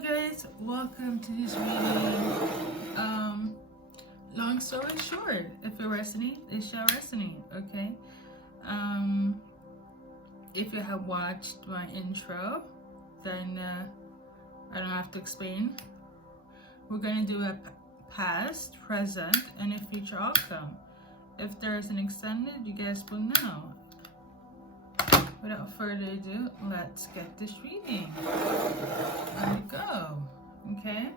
Hello guys, welcome to this reading. Long story short, if it resonates, it shall resonate, okay? If you have watched my intro, then I don't have to explain. We're gonna do a past, present, and a future outcome. If there is an extended, you guys will know. Without further ado, let's get this reading. There we go. Okay.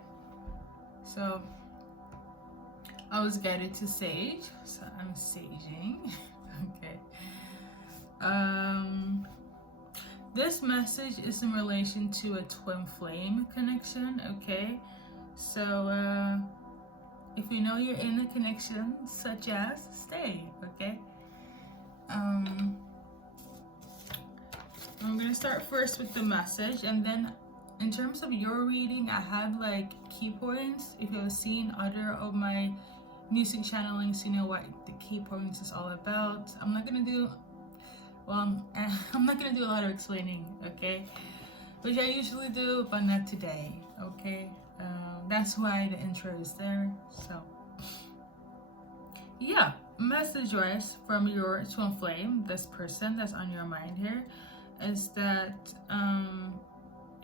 So I was guided to sage, so I'm saging. Okay. This message is in relation to a twin flame connection. Okay. So if you know you're in a connection, such as, stay. Okay. I'm gonna start first with the message, and then in terms of your reading, I have like key points. If you've seen other of my music channelings, you know what the key points is all about. I'm not gonna do a lot of explaining, okay, which I usually do, but not today. Okay, that's why the intro is there. So yeah, message wise from your twin flame, this person that's on your mind here, is that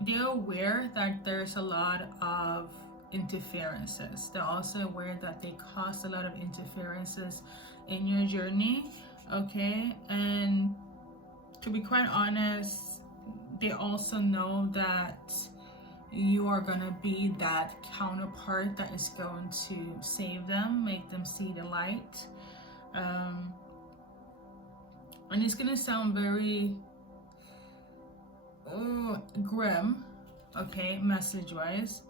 they're aware that there's a lot of interferences. They're also aware that they cause a lot of interferences in your journey, okay? And to be quite honest, they also know that you are gonna be that counterpart that is going to save them, make them see the light. And it's gonna sound very grim, okay, message wise.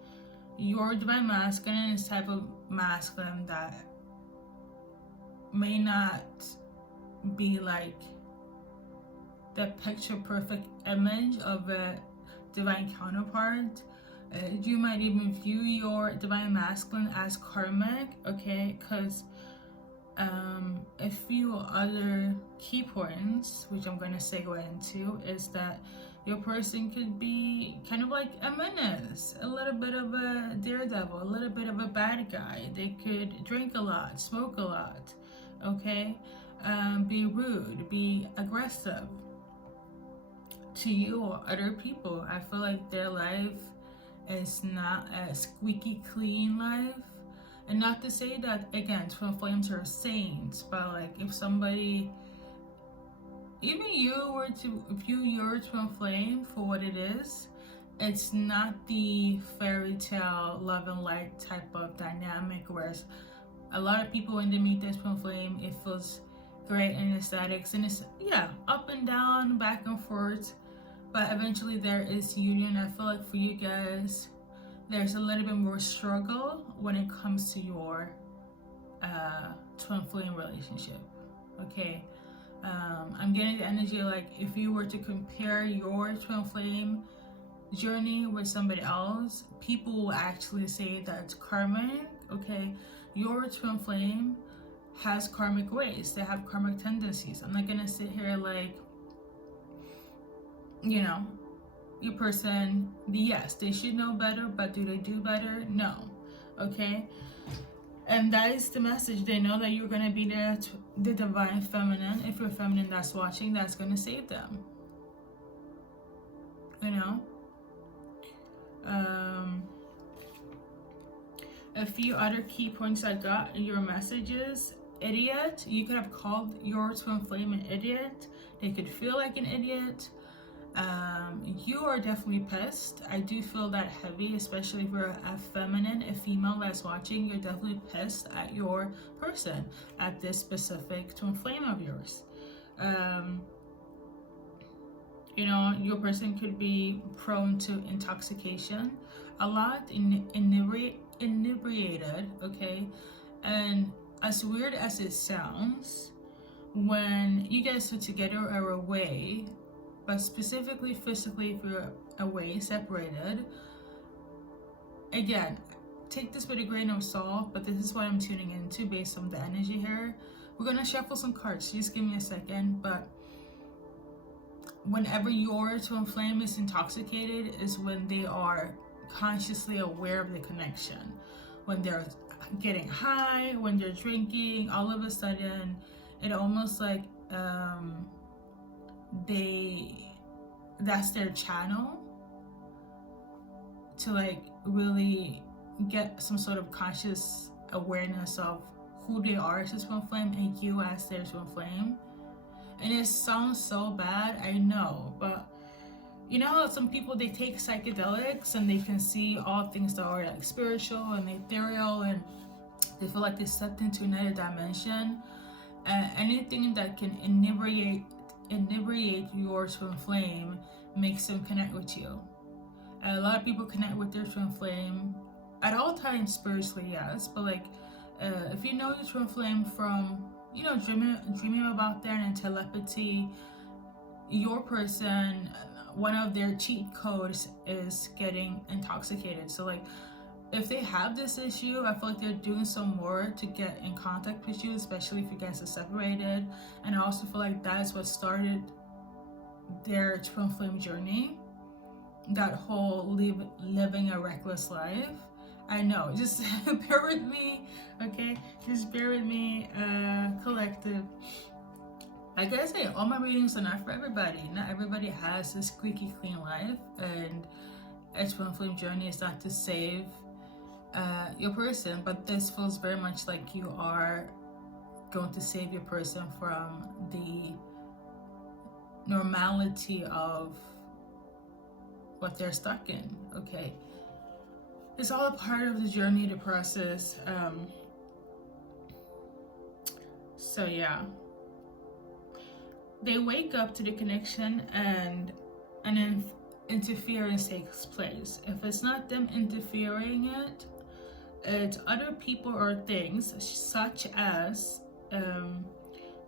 Your divine masculine is type of masculine that may not be like the picture perfect image of a divine counterpart. You might even view your divine masculine as karmic, okay, because a few other key points, which I'm going to segue into, is that your person could be kind of like a menace, a little bit of a daredevil, a little bit of a bad guy. They could drink a lot, smoke a lot, okay? Be rude, be aggressive to you or other people. I feel like their life is not a squeaky clean life. And not to say that, again, twin flames are saints, but like if somebody, even you were to view your twin flame for what it is, it's not the fairy tale love and light type of dynamic, whereas a lot of people when they meet their twin flame, it feels great and aesthetics, and it's, yeah, up and down, back and forth, but eventually there is union. I feel like for you guys, there's a little bit more struggle when it comes to your twin flame relationship, okay? I'm getting the energy like if you were to compare your twin flame journey with somebody else, people will actually say that's karmic, okay? Your twin flame has karmic ways. They have karmic tendencies. I'm not gonna sit here like, you know, your person, yes, they should know better, but do they do better? No, okay? And that is the message. They know that you're gonna be the divine feminine. If you're feminine that's watching, that's gonna save them, you know? A few other key points I got in your messages: idiot. You could have called your twin flame an idiot. They could feel like an idiot. You are definitely pissed. I do feel that heavy, especially if you're a feminine, a female that's watching. You're definitely pissed at your person, at this specific twin flame of yours. You know, your person could be prone to intoxication a lot, inebriated, okay? And as weird as it sounds, when you guys are together or away, but specifically physically if you're away, separated, again, take this with a grain of salt, but this is what I'm tuning into based on the energy here. We're gonna shuffle some cards, just give me a second. But whenever your twin flame is intoxicated is when they are consciously aware of the connection. When they're getting high, when they're drinking, all of a sudden it almost like that's their channel to like really get some sort of conscious awareness of who they are as twin flame and you as their twin flame. And it sounds so bad, I know, but you know how some people, they take psychedelics and they can see all things that are like spiritual and ethereal, and they feel like they stepped into another dimension. Anything that can inebriate your twin flame makes them connect with you. And a lot of people connect with their twin flame at all times spiritually, yes, but like if you know your twin flame from, you know, dreaming about them and telepathy, your person, one of their cheat codes is getting intoxicated. So like if they have this issue, I feel like they're doing some more to get in contact with you, especially if you guys are separated. And I also feel like that's what started their twin flame journey, that whole living a reckless life. I know, just bear with me, okay? Just bear with me, collective. Like I say, all my readings are not for everybody. Not everybody has this squeaky clean life, and a twin flame journey is not to save your person, but this feels very much like you are going to save your person from the normality of what they're stuck in, okay? It's all a part of the journey, the process. So yeah, they wake up to the connection, and then interference takes place. If it's not them interfering it's other people or things, such as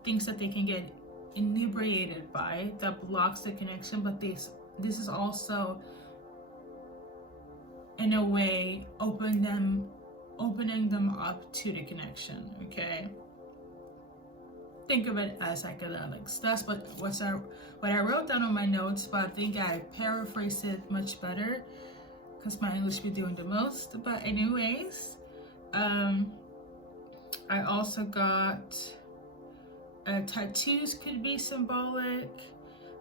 things that they can get inebriated by, that blocks the connection. But this is also in a way opening them up to the connection, okay? Think of it as psychedelics. That's what I wrote down on my notes, but I think I paraphrased it much better because my English be doing the most. But anyways, I also got tattoos could be symbolic.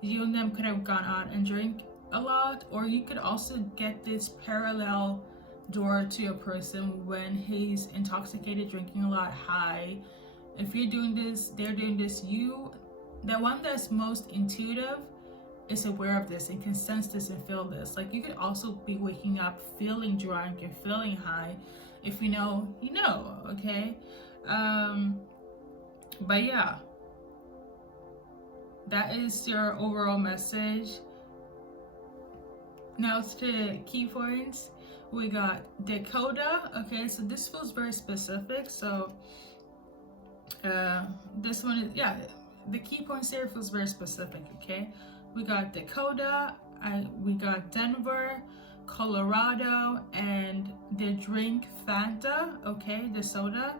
You and them could have gone out and drink a lot, or you could also get this parallel door to a person when he's intoxicated, drinking a lot, high. If you're doing this, they're doing this, the one that's most intuitive is aware of this and can sense this and feel this. Like you could also be waking up feeling drunk and feeling high. If you know, you know, okay? But yeah, that is your overall message. Now to the key points. We got Dakota, okay? So this feels very specific. So this one is, yeah, the key points here feels very specific, okay? We got Dakota, we got Denver, Colorado, and the drink Fanta, okay, the soda,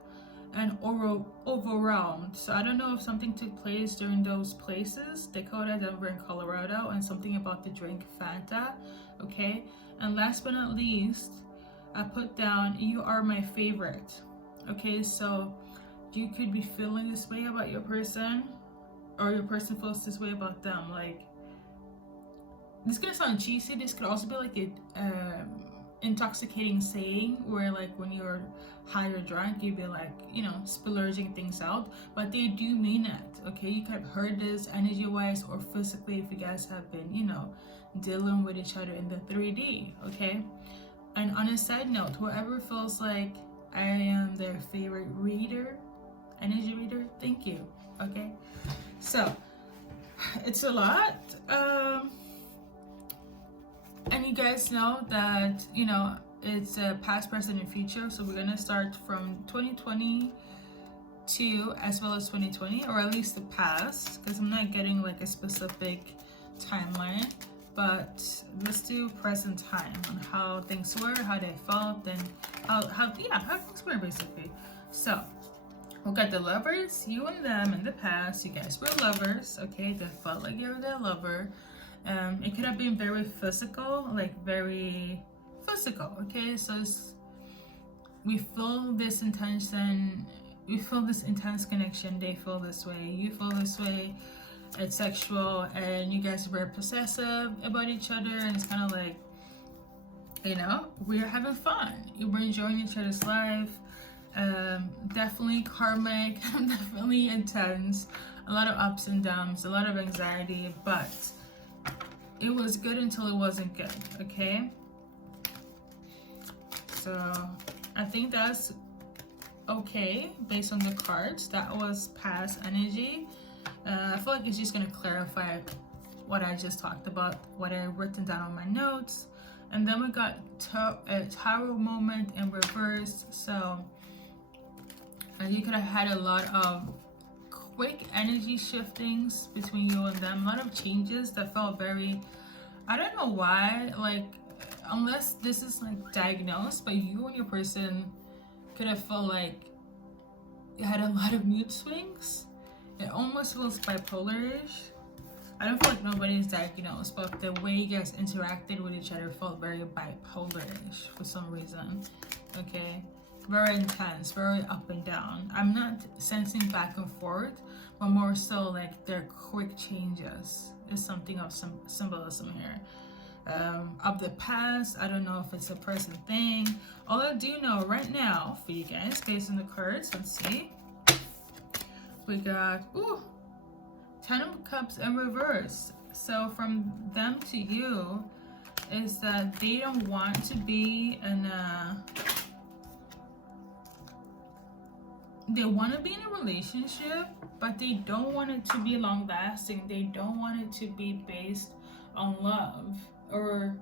and overwhelmed. So I don't know if something took place during those places, Dakota, Denver, and Colorado, and something about the drink Fanta, okay? And last but not least, I put down, you are my favorite, okay? So you could be feeling this way about your person, or your person feels this way about them. Like, this is gonna sound cheesy, this could also be like a intoxicating saying, where like when you're high or drunk, you'd be like, you know, splurging things out, but they do mean it, okay? You could have heard this energy wise or physically if you guys have been, you know, dealing with each other in the 3D, okay? And on a side note, whoever feels like I am their favorite reader, energy reader, thank you, okay? So it's a lot, and you guys know that, you know, it's a past, present, and future. So we're gonna start from 2022 as well as 2020, or at least the past, because I'm not getting like a specific timeline, but let's do present time on how things were, how they felt, and how things were basically. So we got the lovers, you and them in the past. You guys were lovers, okay? They felt like you were their lover. It could have been very physical, like very physical, okay? So we feel this intention, we feel this intense connection, they feel this way, you feel this way, it's sexual, and you guys are very possessive about each other, and it's kind of like, you know, we're having fun, we're enjoying each other's life. Definitely karmic, definitely intense, a lot of ups and downs, a lot of anxiety, but it was good until it wasn't good, okay? So I think that's okay based on the cards. That was past energy. I feel like it's just going to clarify what I just talked about, what I written down on my notes. And then we got a Tower moment in reverse. So you could have had a lot of quick energy shiftings between you and them, a lot of changes that felt very, I don't know why, like, unless this is like diagnosed, but you and your person could have felt like you had a lot of mood swings. It almost feels bipolar-ish. I don't feel like nobody's diagnosed, but the way you guys interacted with each other felt very bipolar-ish for some reason, okay? Very intense, very up and down. I'm not sensing back and forth, but more so like they're quick changes. There's something of some symbolism here. Of the past, I don't know if it's a present thing. All I do know right now for you guys, based on the cards, let's see. We got, ooh, 10 of Cups in reverse. So from them to you is that they don't want to be in a, they want to be in a relationship, but they don't want it to be long lasting. They don't want it to be based on love, or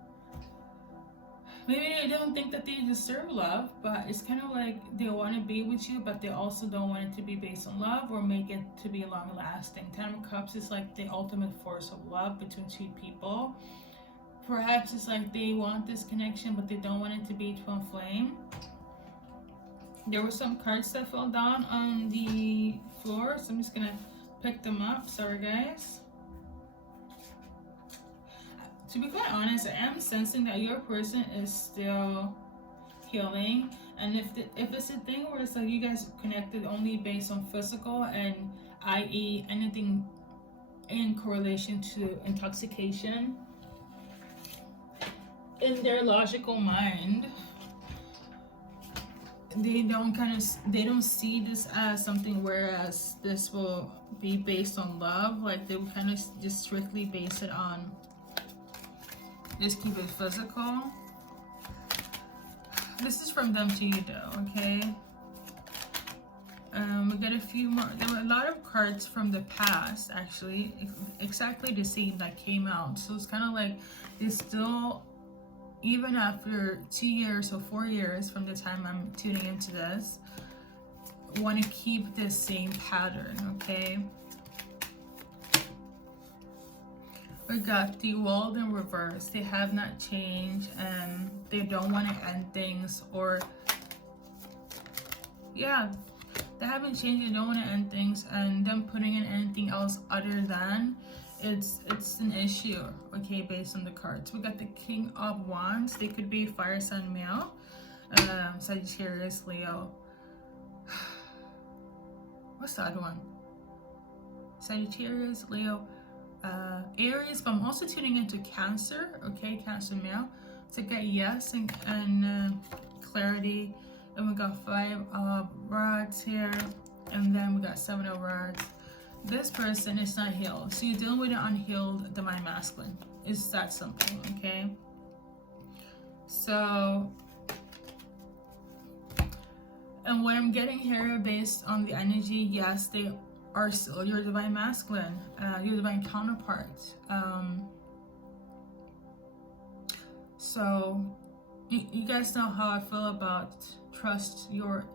maybe they don't think that they deserve love, but it's kind of like they want to be with you, but they also don't want it to be based on love or make it to be long lasting. 10 of Cups is like the ultimate force of love between two people. Perhaps it's like they want this connection, but they don't want it to be twin flame. There were some cards that fell down on the floor, so I'm just gonna pick them up. Sorry guys. To be quite honest, I am sensing that your person is still healing, and if it's a thing where it's like you guys connected only based on physical, and i.e. anything in correlation to intoxication, in their logical mind, they don't see this as something, whereas this will be based on love. Like they would kind of just strictly base it on, just keep it physical. This is from them to you though, okay? We got a few more. There were a lot of cards from the past, actually, exactly the same that came out. So it's kind of like they still, even after 2 years or 4 years from the time I'm tuning into this, want to keep this same pattern, okay? We got the World in reverse. They have not changed, and they don't want to end things, or yeah, they haven't changed. They don't want to end things, and them putting in anything else other than it's an issue, okay, based on the cards. We got the King of Wands. They could be fire sign male, Sagittarius, Leo. What's the other one? Sagittarius, Leo, Aries, but I'm also tuning into Cancer, okay, Cancer male, to get yes and clarity. And we got 5 of rods here, and then we got 7 of rods. This person is not healed, so you're dealing with an unhealed divine masculine. It's that simple, okay? So, and what I'm getting here based on the energy, yes, they are still your divine masculine, your divine counterpart. So you guys know how I feel about trust your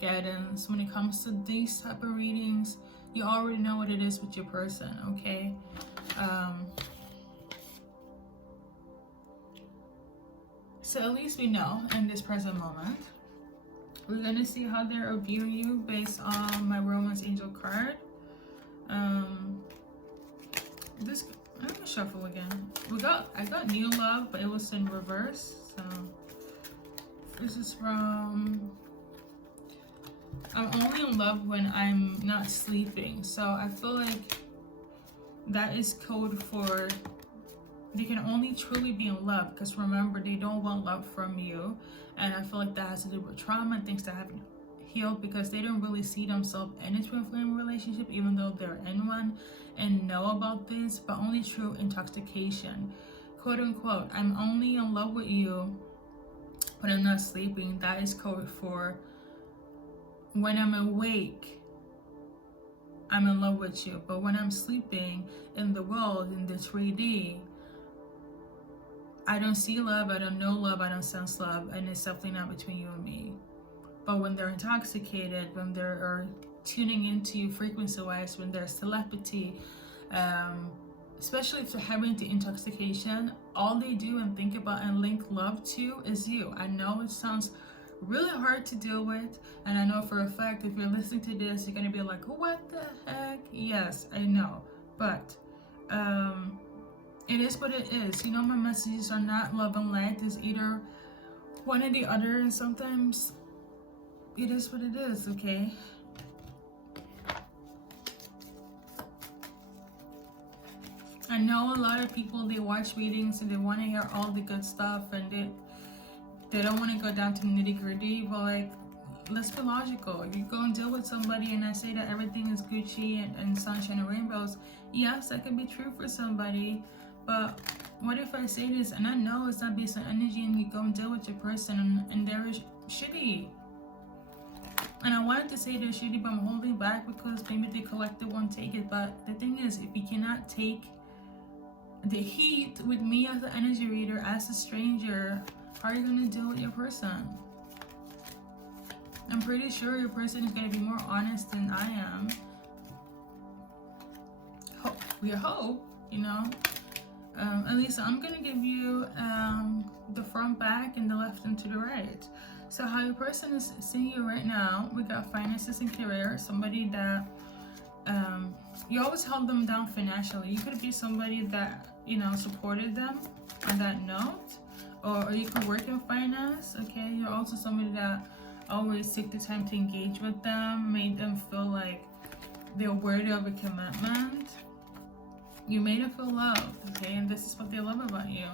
guidance when it comes to these type of readings. You already know what it is with your person, okay? So at least we know in this present moment. We're gonna see how they're viewing you based on my Romance Angel card. I'm gonna shuffle again. I got new love, but it was in reverse. So This is from, I'm only in love when I'm not sleeping. So I feel like that is code for they can only truly be in love, because remember, they don't want love from you. And I feel like that has to do with trauma and things that haven't healed, because they don't really see themselves in a twin flame relationship, even though they're in one and know about this, but only true intoxication. Quote unquote, I'm only in love with you when I'm not sleeping. That is code for when I'm awake, I'm in love with you. But when I'm sleeping in the world, in the 3D, I don't see love, I don't know love, I don't sense love, and it's definitely not between you and me. But when they're intoxicated, when they're tuning into you frequency-wise, when there's telepathy, especially if they're having the intoxication, all they do and think about and link love to is you. I know it sounds really hard to deal with, and I know for a fact if you're listening to this, you're gonna be like, what the heck? Yes, I know, but it is what it is. You know, my messages are not love and light. It's either one or the other, and sometimes it is what it is, okay? I know a lot of people, they watch readings and they want to hear all the good stuff, and they don't want to go down to the nitty-gritty, but like, let's be logical. You go and deal with somebody and I say that everything is Gucci and sunshine and rainbows. Yes, that could be true for somebody, but what if I say this and I know it's not based on energy, and you go and deal with your person and they're shitty? And I wanted to say they're shitty, but I'm holding back because maybe the collective won't take it. But the thing is, if you cannot take the heat with me as the energy reader, as a stranger, how are you going to deal with your person? I'm pretty sure your person is going to be more honest than I am. We hope, you know. At least I'm going to give you the front, back, and the left and to the right. So how your person is seeing you right now, we got finances and career. Somebody that you always held them down financially. You could be somebody that, you know, supported them on that note, or you could work in finance, okay? You're also somebody that always took the time to engage with them, made them feel like they're worthy of a commitment. You made them feel loved, okay? And this is what they love about you.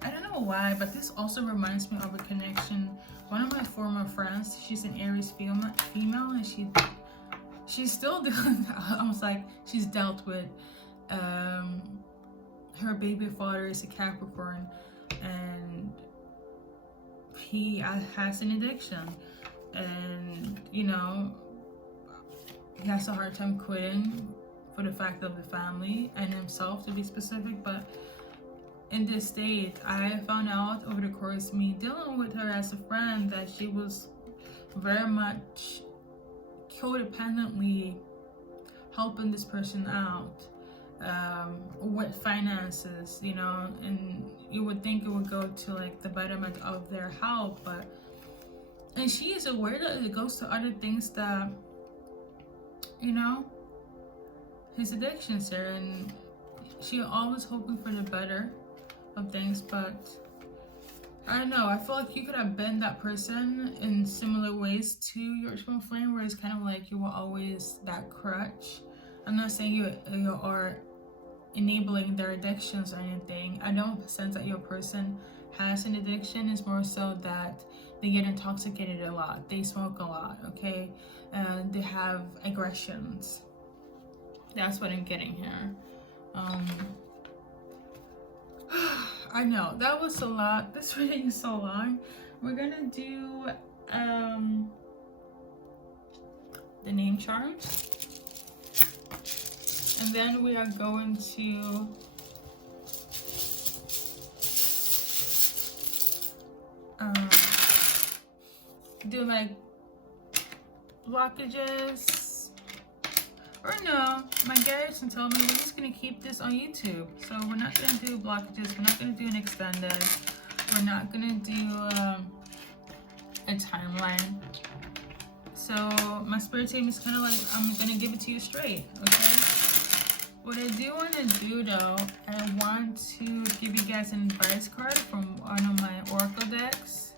I don't know why, but this also reminds me of a connection. One of my former friends, she's an Aries female, and she's still doing, almost like she's dealt with, her baby father is a Capricorn, and he has an addiction, and you know, he has a hard time quitting for the fact of the family and himself, to be specific. But in this state, I found out over the course of me dealing with her as a friend that she was very much codependently helping this person out with finances, you know, and you would think it would go to like the betterment of their health, but and she is aware that it goes to other things that, you know, his addictions there, and she always hoping for the better of things. But I don't know, I feel like you could have been that person in similar ways to your twin flame, where it's kind of like you were always that crutch. I'm not saying you are enabling their addictions or anything. I don't sense that your person has an addiction. It's more so that they get intoxicated a lot, they smoke a lot, okay, and they have aggressions. That's what I'm getting here. I know that was a lot. This reading is so long. We're gonna do the name charms, and then we are going to do like blockages, or no, my garrison told me we're just gonna keep this on YouTube, so we're not gonna do blockages, we're not gonna do an extended, we're not gonna do a timeline. So my spirit team is kind of like, I'm gonna give it to you straight, okay? What I do want to do though, I want to give you guys an advice card from one of my oracle decks.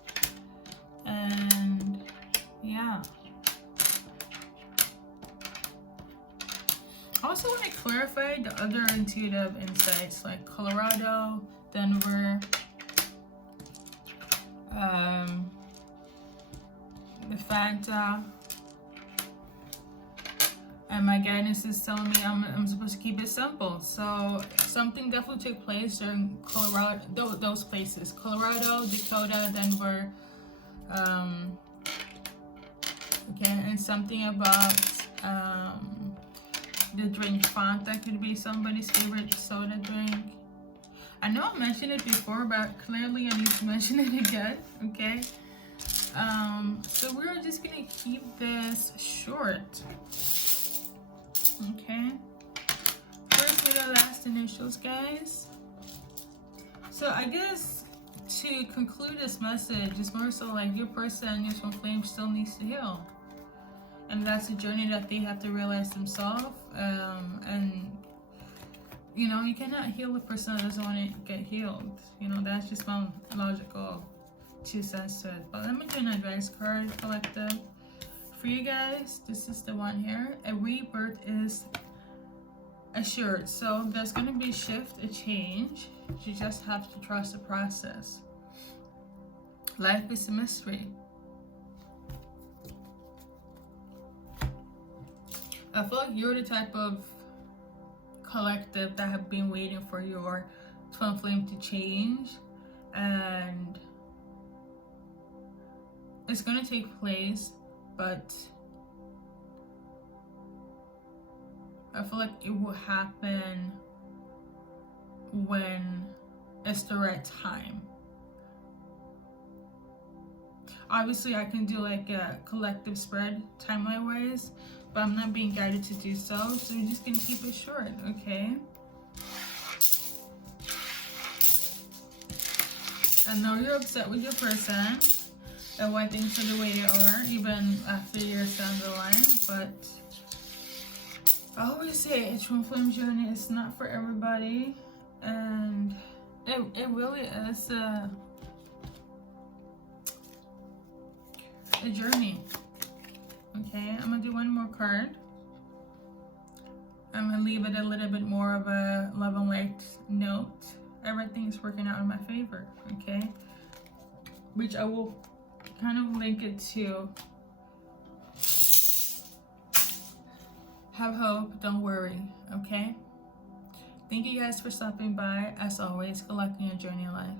other intuitive insights like Colorado, Denver, the Fanta, and my guidance is telling me I'm supposed to keep it simple. So something definitely took place during Colorado, those places, Colorado, Dakota, Denver, okay, and something about the drink Fanta could be somebody's favorite soda drink. I know I mentioned it before, but clearly I need to mention it again, okay? So we're just gonna keep this short, okay? First, middle, last initials, guys. So I guess to conclude this message, it's more so like your person, your twin flame, still needs to heal. And that's a journey that they have to realize themselves. And you know, you cannot heal a person that doesn't want to get healed. You know, that's just my logical 2 cents to it. But let me do an advice card, collective. For you guys, this is the one here. A rebirth is assured. So there's going to be a shift, a change. You just have to trust the process. Life is a mystery. I feel like you're the type of collective that have been waiting for your twin flame to change, and it's going to take place, but I feel like it will happen when it's the right time. Obviously I can do like a collective spread timeline wise, but I'm not being guided to do so, so we're just gonna keep it short, okay? I know you're upset with your person and why things are the way they are, even after years down the line, but I always say a twin flame journey is not for everybody, and it really is a journey. Okay, I'm gonna do one more card. I'm gonna leave it a little bit more of a love and light note. Everything's working out in my favor, okay? Which I will kind of link it to. Have hope, don't worry, okay? Thank you guys for stopping by. As always, good luck in your journey in life.